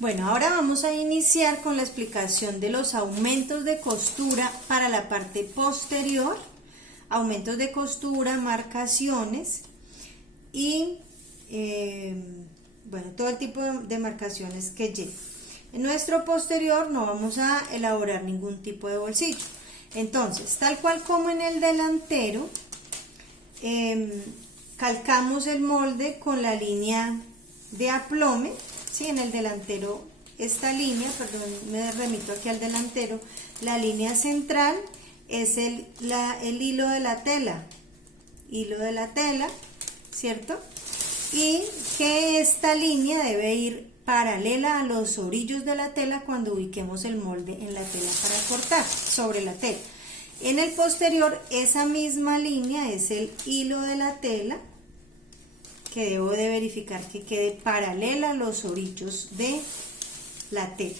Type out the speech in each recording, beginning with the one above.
Bueno, ahora vamos a iniciar con la explicación de los aumentos de costura para la parte posterior, aumentos de costura, marcaciones y bueno, todo el tipo de marcaciones que lleve. En nuestro posterior no vamos a elaborar ningún tipo de bolsillo. Entonces, tal cual como en el delantero, calcamos el molde con la línea de aplome. ¿Sí? En el delantero esta línea, perdón, me remito aquí al delantero, la línea central es el hilo de la tela, ¿cierto? Y que esta línea debe ir paralela a los orillos de la tela cuando ubiquemos el molde en la tela para cortar sobre la tela. En el posterior, esa misma línea es el hilo de la tela, que debo de verificar que quede paralela a los orillos de la tela.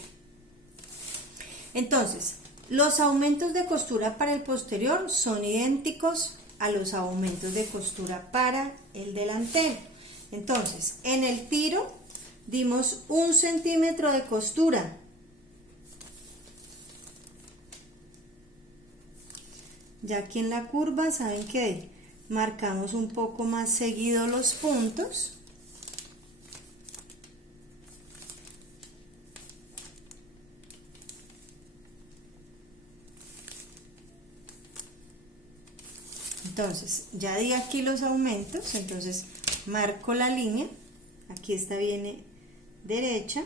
Entonces, los aumentos de costura para el posterior son idénticos a los aumentos de costura para el delantero. Entonces, en el tiro dimos 1 centímetro de costura. Ya aquí en la curva, saben que marcamos un poco más seguido los puntos. Entonces, ya di aquí los aumentos, entonces marco la línea, aquí esta viene derecha,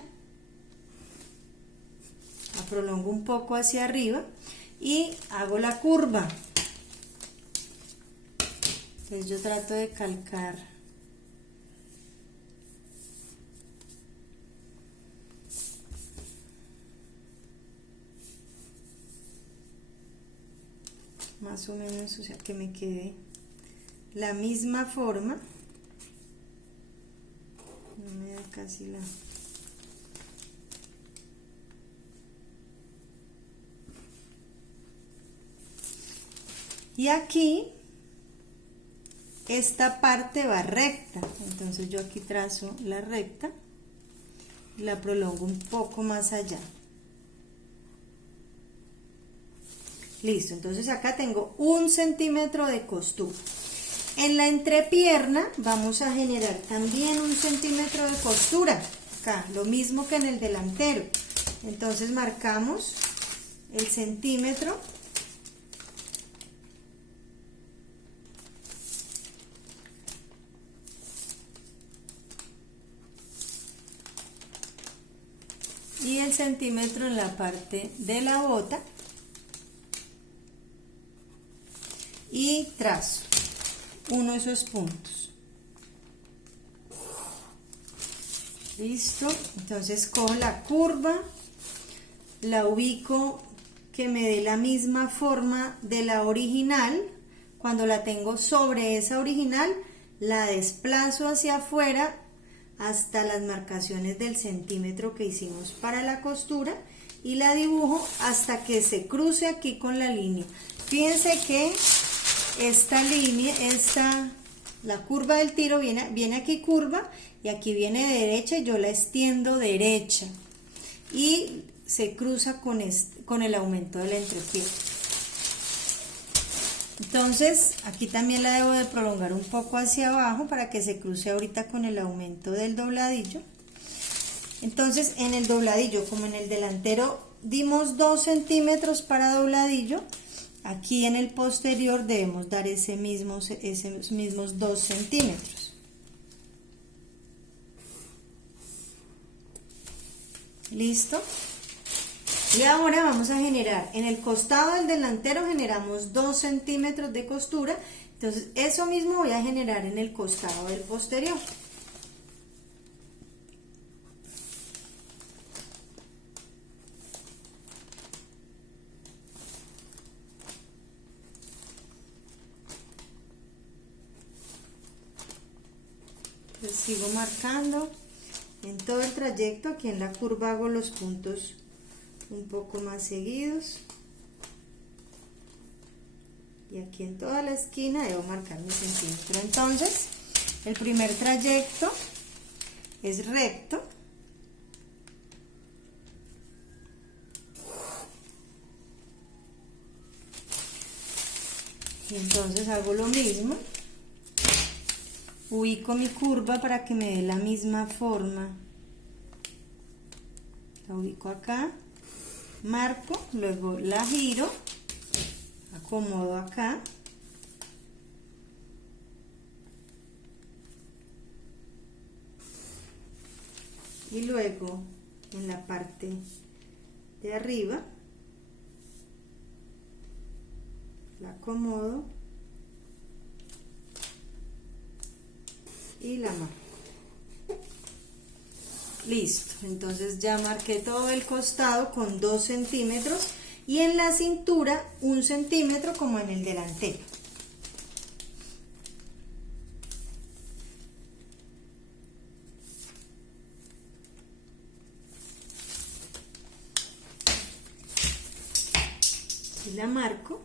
la prolongo un poco hacia arriba y hago la curva. Entonces yo trato de calcar más o menos, o sea que me quede la misma forma. No me da casi la... Y aquí esta parte va recta, entonces yo aquí trazo la recta y la prolongo un poco más allá. Listo, entonces acá tengo 1 centímetro de costura. En la entrepierna vamos a generar también 1 centímetro de costura, acá lo mismo que en el delantero. Entonces marcamos el centímetro y el centímetro en la parte de la bota y trazo uno de esos puntos. Listo, entonces cojo la curva, la ubico que me dé la misma forma de la original. Cuando la tengo sobre esa original, la desplazo hacia afuera hasta las marcaciones del centímetro que hicimos para la costura y la dibujo hasta que se cruce aquí con la línea. Fíjense que esta línea, la curva del tiro viene aquí curva y aquí viene derecha y yo la extiendo derecha y se cruza con el aumento de la entrepierna. Entonces aquí también la debo de prolongar un poco hacia abajo para que se cruce ahorita con el aumento del dobladillo. Entonces en el dobladillo, como en el delantero dimos 2 centímetros para dobladillo, aquí en el posterior debemos dar esos mismos 2 centímetros. ¿Listo? Y ahora vamos a generar, en el costado del delantero generamos 2 centímetros de costura, entonces eso mismo voy a generar en el costado del posterior. Entonces sigo marcando en todo el trayecto, aquí en la curva hago los puntos un poco más seguidos y aquí en toda la esquina debo marcar mi centímetro. Entonces, el primer trayecto es recto, Y entonces hago lo mismo, ubico mi curva para que me dé la misma forma, la ubico acá, marco, luego la giro, acomodo acá, y luego en la parte de arriba la acomodo y la marco. Listo, entonces ya marqué todo el costado con 2 centímetros y en la cintura 1 centímetro como en el delantero. Y la marco.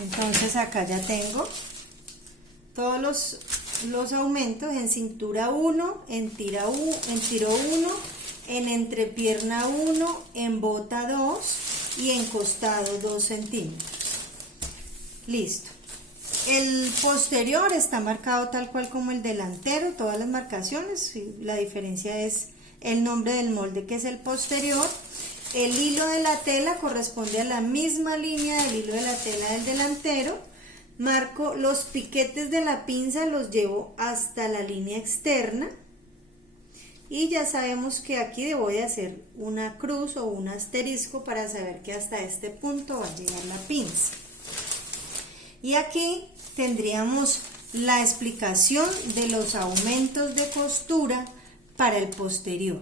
Entonces acá ya tengo todos los aumentos en cintura 1, en tiro 1, en entrepierna 1, en bota 2 y en costado 2 centímetros. Listo. El posterior está marcado tal cual como el delantero, todas las marcaciones, la diferencia es el nombre del molde que es el posterior. El hilo de la tela corresponde a la misma línea del hilo de la tela del delantero. Marco los piquetes de la pinza, los llevo hasta la línea externa. Y ya sabemos que aquí debo de hacer una cruz o un asterisco para saber que hasta este punto va a llegar la pinza. Y aquí tendríamos la explicación de los aumentos de costura para el posterior.